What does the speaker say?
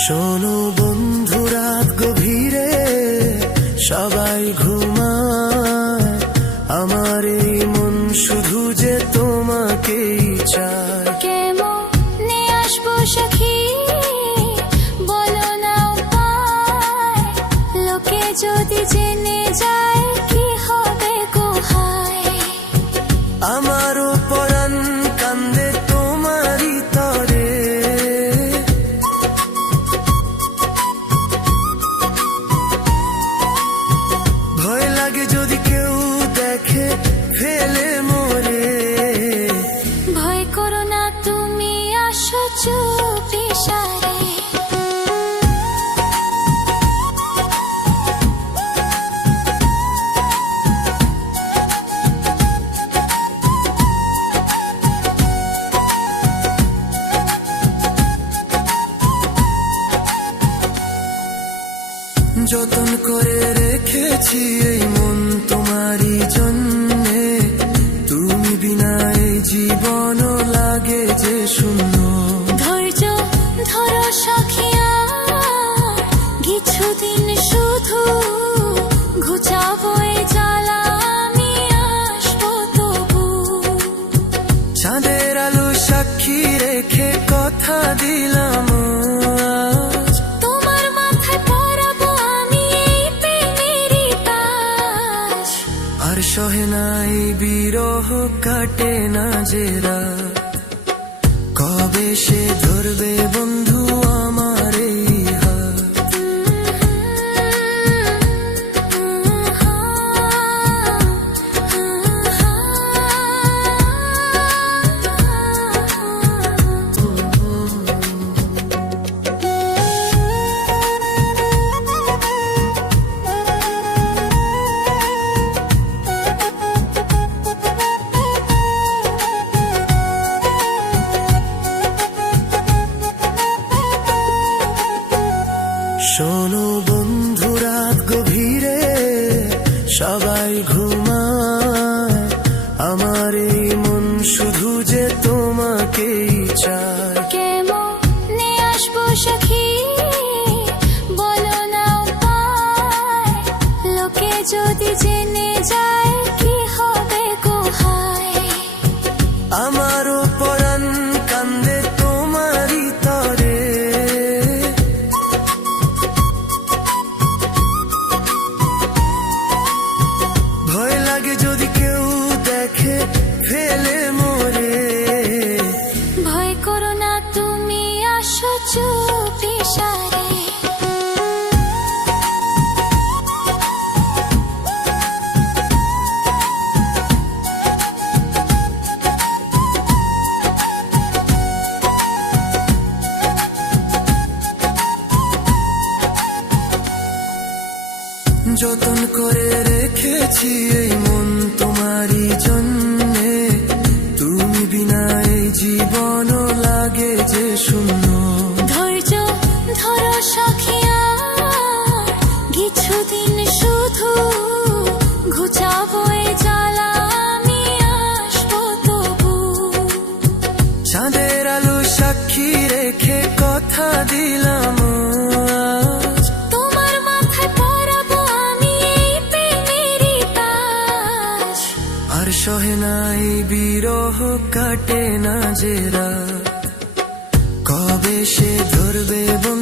শোনো বন্ধু, রাত গভীরে সবাই ঘুমায়, আমার এই মন শুধু যে তোমাকেই চায়। কেমনে আসবো সখী, বলো না উপায়, লোকে যদি জেনে যায় কি হবে গো হায়। আমারও পরাণ কান্দে তোমারই তরে, ভয় লাগে যদি কেউ দেখে ফেলে মোরে। ভয় করো না তুমি, আসো চুপি সারে। যতন করে রেখেছি এই মন তোমারই জন্যে, তুমি বিনা এই জীবনও লাগে যে শূন্য। ধৈর্য ধরো সখিয়া, কিছুদিন শুধু ঘুচাবো এই জ্বালা, আমি আসবো তবু। চাঁদের আলো সাক্ষী রেখে কথা দিলাম আজ, তোমার মাথায় পরাবো আমি এই প্রেমেরই তাজ। আর সহে নাই বিরহ, কাটে না যে রাত, কবে সে ধরবে বন্ধু আমার এই হাত। শোনো বন্ধু, রাত গভীরে সবাই ঘুমায়, আমার এই মন শুধু যে তোমাকেই চায়। কেমনে আসবো সখী, বলো না উপায়, লোকে যদি জেনে যায় কি হবে গো হায়। আমারও পরাণ কান্দে তোমারই তরে, ভয় লাগে যদি কেউ দেখে ফেলে মোরে। ভয় করো না তুমি, আসো চুপি সারে। যতন করে রেখেছি এই মন তোমারই জন্যে, তুমি বিনা এই জীবনও লাগে যে শূন্য। ধৈর্য ধরো সখিয়া, কিছুদিন শুধু ঘুচাবো এই জ্বালা, আমি আসবো তবু। চাঁদের আলো সাক্ষী রেখে কথা দিলাম আজ, তোমার মাথায় পরাবো আমি এই প্রেমেরই তাজ। আর সহে নাই বিরহ, কাটে না যে রাত, কবে সে ধরবে বন্ধু